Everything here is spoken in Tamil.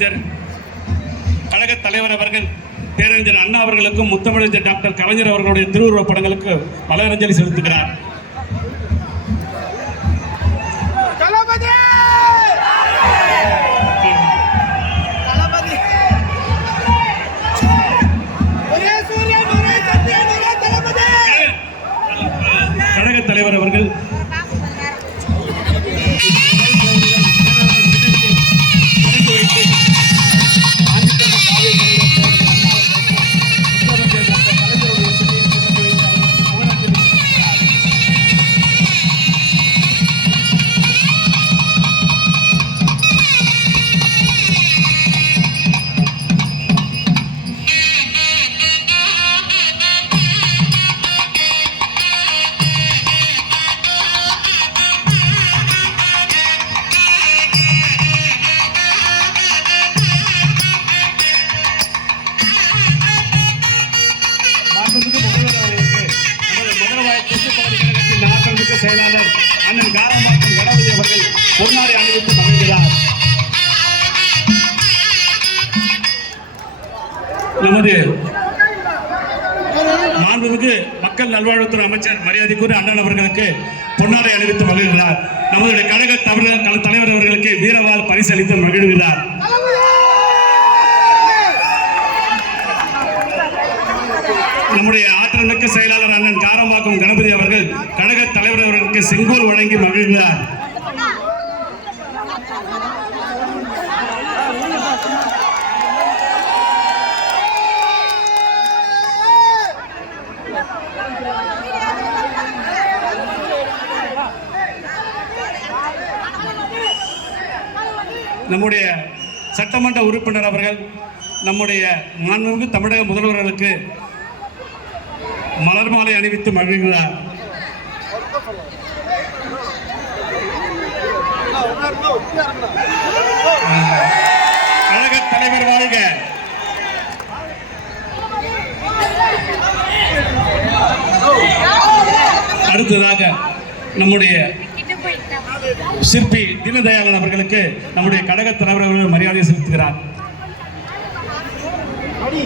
பேரறிஞர் கழக தலைவர் அவர்கள் பேரறிஞர் அண்ணா அவர்களுக்கும் முத்தமிழறிஞர் டாக்டர் கலைஞர் அவர்களுடைய திருவுருவப் படங்களுக்கு மலரஞ்சலி செலுத்துகிறார். கழக தலைவர் அவர்கள் செயலாளர் அண்ணன் காரம்பாக்கம் கணபதி அவர்கள் பொன்னாடை அணிவித்து மகிழ்கிறார். நமது மாண்புமிகு மக்கள் நல்வாழ்வுத்துறை அமைச்சர் மரியாதைக்குரிய அண்ணன் அவர்களுக்கு பொன்னாடை அணிவித்து மகிழ்கிறார். நமது கழக தலைவர் அவர்களுக்கு வீரவாள் பரிசளித்து மகிழ்கிறார். நம்முடைய ஆற்றல் மிக்க செயலாளர் அண்ணன் காரம்பாக்கம் கணபதி அவர்கள் கழக தலைவர் அவர்களுக்கு செங்கோல் வழங்கி மகிழ்கிறார். நம்முடைய சட்டமன்ற உறுப்பினர் அவர்கள் நம்முடைய மாண்புமிகு தமிழக முதல்வர்களுக்கு மலர் மாலை அணிவித்து மகிழ்கிறார். கழக தலைவர் வாழ்க. அடுத்ததாக நம்முடைய சிற்பி தீனதயாளன் அவர்களுக்கு நம்முடைய கழக தலைவர் மரியாதை செலுத்துகிறார்.